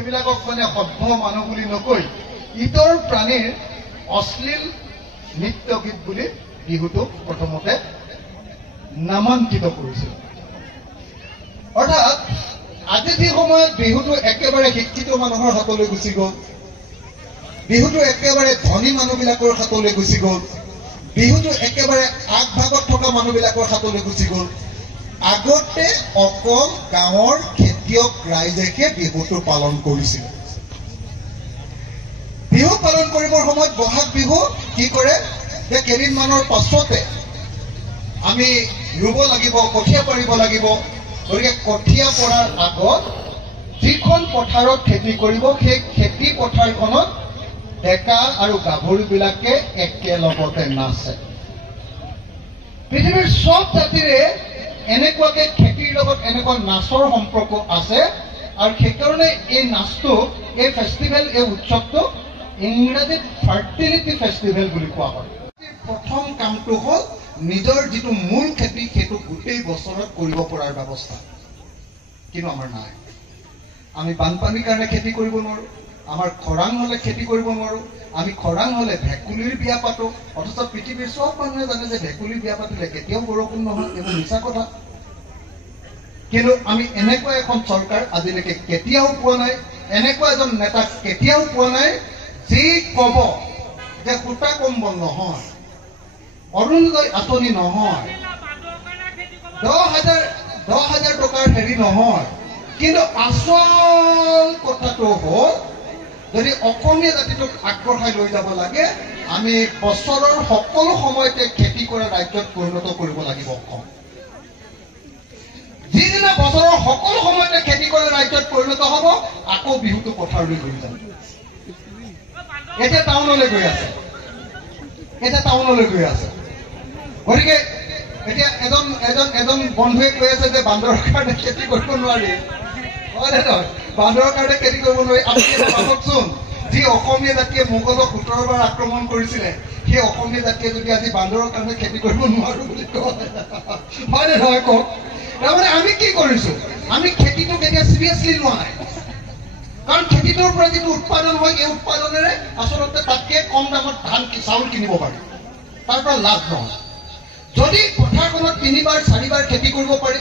সেইবিলাকক মানে সভ্য মানুহ বুলি নকৈ ইতৰ প্ৰাণীৰ অশ্লীল নৃত্য গীত বুলি বিহুটোক প্ৰথমতে নামাঙ্কিত কৰিছিল। অৰ্থাৎ আজি যি সময়ত বিহুটো একেবাৰে শিক্ষিত মানুহৰ হাতলৈ গুচি গ'ল, বিহুটো একেবাৰে ধনী মানুহবিলাকৰ হাতলৈ গুচি গ'ল, বিহুটো একেবাৰে আগভাগত থকা মানুহবিলাকৰ হাতলৈ গুচি গ'ল, আগতে অকল গাঁৱৰ খেতিয়ক ৰাইজেহে বিহুটো পালন কৰিছিল। বিহু পালন কৰিবৰ সময়ত বহাগ বিহু কি কৰে যে কেইদিনমানৰ পাছতে আমি ৰুব লাগিব, কঠীয়া পাৰিব লাগিব। গতিকে কঠীয়া পৰাৰ আগত যিখন পথাৰত খেতি কৰিব সেই খেতি পথাৰখনত ডেকা আৰু গাভৰুবিলাকে একেলগতে নাচে। পৃথিৱীৰ সব জাতিৰে এনেকুৱাকে খেতিৰ লগত এনেকুৱা নাচৰ সম্পৰ্ক আছে আৰু সেইকাৰণে এই নাচটো, এই ফেষ্টিভেল, এই উৎসৱটো ইংৰাজীত ফাৰ্টিলিটি ফেষ্টিভেল বুলি কোৱা হয়। প্ৰথম কামটো হ'ল নিজৰ যিটো মূল খেতি সেইটো গোটেই বছৰত কৰিব পৰাৰ ব্যৱস্থা, কিন্তু আমাৰ নাই। আমি বানপানীৰ কাৰণে খেতি কৰিব নোৱাৰো, আমাৰ খৰাং হলে খেতি কৰিব নোৱাৰো, আমি খৰাং হলে ভেকুলীৰ বিয়া পাতো। অথচ পৃথিৱীৰ সব মানুহে জানে যে ভেকুলীৰ বিয়া পাতিলে কেতিয়াও বৰষুণ নহয়, এইবোৰ মিছা কথা। কিন্তু আমি এনেকুৱা এখন চৰকাৰ আজিলৈকে কেতিয়াও পোৱা নাই, এনেকুৱা এজন নেতা কেতিয়াও পোৱা নাই যি কব যে সূতা কম্বল নহয়, অৰুণোদয় আঁচনি নহয়, 10,000 টকাৰ হেৰি নহয়। কিন্তু আচল কথাটো হ'ল যদি অসমীয়া জাতিটোক আগবঢ়াই লৈ যাব লাগে আমি বছৰৰ সকলো সময়তে খেতি কৰা ৰাজ্যত পৰিণত কৰিব লাগিব অসম। যিদিনা বছৰৰ সকলো সময়তে খেতি কৰা ৰাজ্যত পৰিণত হ'ব আকৌ বিহুটো পথাৰলৈ লৈ যাব। এতিয়া টাউনলৈ গৈ আছে, গতিকে এতিয়া এজন বন্ধুৱে কৈ আছে যে বান্দৰৰ কাৰণে খেতি কৰিব নোৱাৰি। বান্দৰৰ কাৰণে খেতি কৰিব নোৱাৰি। আপুনি ভাবকচোন, যি অসমীয়া জাতিয়ে মোগলক 17 বাৰ আক্ৰমণ কৰিছিলে সেই অসমীয়া জাতিয়ে যদি আজি বান্দৰৰ কাৰণে খেতি কৰিব নোৱাৰো বুলি কয়, হয় নে নহয় কওক? তাৰমানে আমি কি কৰিছো, আমি খেতিটোক এতিয়া চিৰিয়াছলি লোৱা নাই। কাৰণ খেতিটোৰ পৰা যিটো উৎপাদন হয় এই উৎপাদনেৰে আচলতে তাতকে কম দামত ধান চাউল কিনিব পাৰি, তাৰ পৰা লাভ নহয়। যদি পথাৰখনত 3বাৰ 4বাৰ খেতি কৰিব পাৰি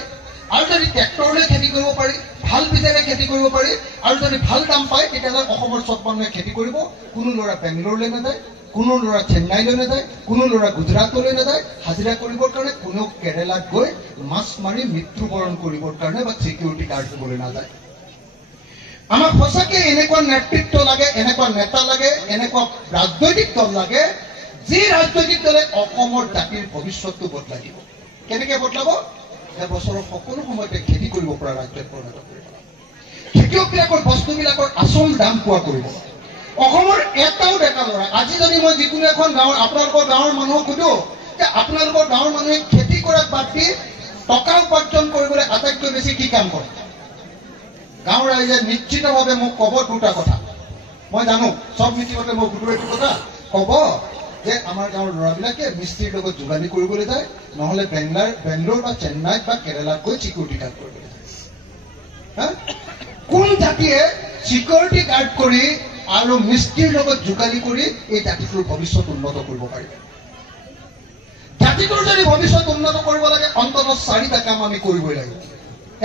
আৰু যদি ট্ৰেক্টৰলৈ খেতি কৰিব পাৰি, ভাল বীজেৰে খেতি কৰিব পাৰি আৰু যদি ভাল দাম পায় তেতিয়াহ'লে অসমৰ সব মানুহে খেতি কৰিব। কোনো ল'ৰা বেংগলোৰলৈ নাযায়, কোনো ল'ৰা চেন্নাইলৈ নাযায়, কোনো ল'ৰা গুজৰাটলৈ নাযায় হাজিৰা কৰিবৰ কাৰণে, কোনো কেৰেলাত গৈ মাছ মাৰি মৃত্যুবৰণ কৰিবৰ কাৰণে বা চিকিউৰিটি গাৰ্ড হ'বলৈ নাযায়। আমাক সঁচাকে এনেকুৱা নেতৃত্ব লাগে, এনেকুৱা নেতা লাগে, এনেকুৱা ৰাজনৈতিক দল লাগে যি ৰাজনৈতিক দলে অসমৰ জাতিৰ ভৱিষ্যতটো বদলাই দিব। কেনেকে বদলাব? বছৰৰ সকলো সময়তে খেতি কৰিব পৰা ৰাজ্যত পৰিণত কৰিব। খেতিয়কবিলাকৰ বস্তুবিলাকৰ আচল দাম পোৱা কৰিব। অসমৰ এটাও ডেকা ল'ৰা, আজি যদি মই যিকোনো এখন গাঁৱৰ আপোনালোকৰ গাঁৱৰ মানুহক সুধো যে আপোনালোকৰ গাঁৱৰ মানুহে খেতি কৰাত বাদ দি টকা উপাৰ্জন কৰিবলৈ আটাইতকৈ বেছি কি কাম কৰে, গাঁৱৰ ৰাইজে নিশ্চিতভাৱে মোক ক'ব দুটা কথা। মই জানো সব মিটিঙতে মই সুধো এইটো কথা, ক'ব যে আমাৰ গাঁৱৰ ল'ৰাবিলাকে মিস্ত্ৰীৰ লগত যোগালী কৰিবলৈ যায়, নহ'লে বেংগলোৰ বা চেন্নাইত বা কেৰেলাত গৈ চিকিউৰিটি গাৰ্ড কৰিবলৈ যায়। কোন জাতিয়ে চিকিউৰিটি গাৰ্ড কৰি আৰু মিস্ত্ৰীৰ লগত যোগালী কৰি এই জাতিটোৰ ভৱিষ্যত উন্নত কৰিব পাৰিব? জাতিটোৰ যদি ভৱিষ্যত উন্নত কৰিব লাগে অন্ততঃ 4টা কাম আমি কৰিবই লাগিব।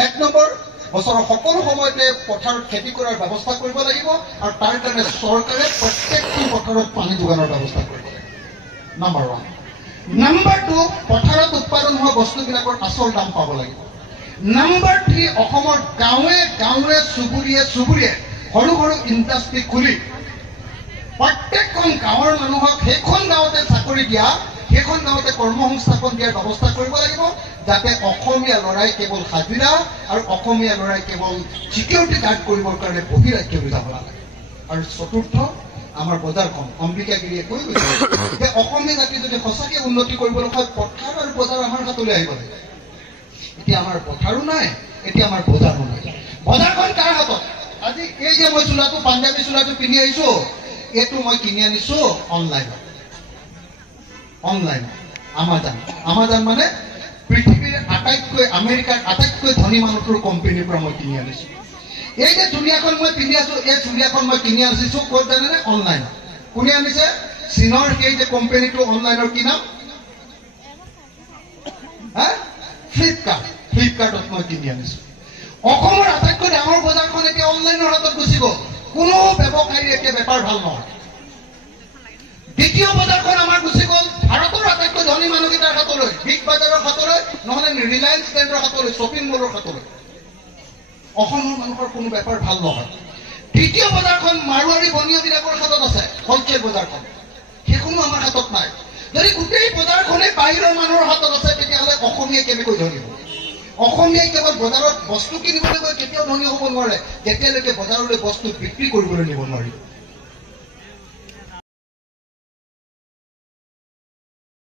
1 নম্বৰ, বছৰৰ সকলো সময়তে পথাৰত খেতি কৰাৰ ব্যৱস্থা কৰিব লাগিব আৰু তাৰ কাৰণে চৰকাৰে প্ৰত্যেকটো পথাৰত পানী যোগানৰ ব্যৱস্থা কৰিব লাগিব। নম্বৰ 1। নম্বৰ 2, পথাৰত উৎপাদন হোৱা বস্তুবিলাকৰ আচল দাম পাব লাগিব। নম্বৰ 3, অসমৰ গাঁৱে গাঁৱে চুবুৰীয়ে সৰু সৰু ইণ্ডাষ্ট্ৰি খুলি প্ৰত্যেকখন গাঁৱৰ মানুহক সেইখন গাঁৱতে চাকৰি দিয়া, সেইখন গাঁৱতে কৰ্মসংস্থাপন দিয়াৰ ব্যৱস্থা কৰিব লাগিব, যাতে অসমীয়া ল'ৰাই কেৱল হাজিৰা আৰু অসমীয়া ল'ৰাই কেৱল চিকিউৰিটি গাৰ্ড কৰিবৰ কাৰণে বহিৰাজ্যলৈ যাব নালাগে। আৰু 4ৰ্থ, আমাৰ বজাৰখন অম্বিকাগিৰিয়ে কৈ গৈছে যে অসমীয়া জাতি যদি সঁচাকৈ উন্নতি কৰিবলৈ হয় পথাৰ আৰু বজাৰ আমাৰ হাতলৈ আহিব লাগে। এতিয়া আমাৰ পথাৰো নাই, এতিয়া আমাৰ বজাৰো নাই। বজাৰখন কাৰ হাতত? আজি এই যে মই চোলাটো পাঞ্জাবী চোলাটো পিন্ধি আহিছো, এইটো মই কিনি আনিছো অনলাইনত। আমাজন মানে পৃথিৱীৰ আটাইতকৈ, আমেৰিকাৰ আটাইতকৈ ধনী মানুহটোৰ কোম্পানীৰ পৰা মই কিনি আনিছো। এই যে চুৰিয়াখন মই পিন্ধি আছো, এই চুৰিয়াখন মই কিনি আনিছো ক'ত জানেনে? অনলাইন। কোনে আনিছে? চীনৰ সেই যে কোম্পানীটো অনলাইনৰ কি নাম? ফ্লিপকাৰ্টত মই কিনি আনিছো। অসমৰ আটাইতকৈ ডাঙৰ বজাৰখন এতিয়া অনলাইনৰ হাতত গুচি গ'ল। কোনো ব্যৱসায়ীৰ এতিয়া বেপাৰ ভাল নহয়। দ্বিতীয় বজাৰখন আমাৰ গুচি গ'ল ভাৰতৰ আটাইতকৈ ধনী মানুহকেইটাৰ হাতলৈ, বিগ বাজাৰৰ হাতলৈ, নহ'লে ৰিলায়েন্স ব্ৰেণ্ডৰ হাতলৈ, শ্বপিং মলৰ হাতলৈ। অসমৰ মানুহৰ কোনো বেপাৰ ভাল নহয়। তৃতীয় বজাৰখন মাৰোৱাৰী বনিয়াবিলাকৰ হাতত আছে, হলচেল বজাৰখন। সেইখনো আমাৰ হাতত নাই। যদি গোটেই বজাৰখনে বাহিৰৰ মানুহৰ হাতত আছে, তেতিয়াহ'লে অসমীয়াই কেনেকৈ ধনী হ'ব? অসমীয়াই কেৱল বজাৰত বস্তু কিনিবলৈ গৈ কেতিয়াও ধনী হ'ব নোৱাৰে, যেতিয়ালৈকে বজাৰলৈ বস্তু বিক্ৰী কৰিবলৈ নিব নোৱাৰিব।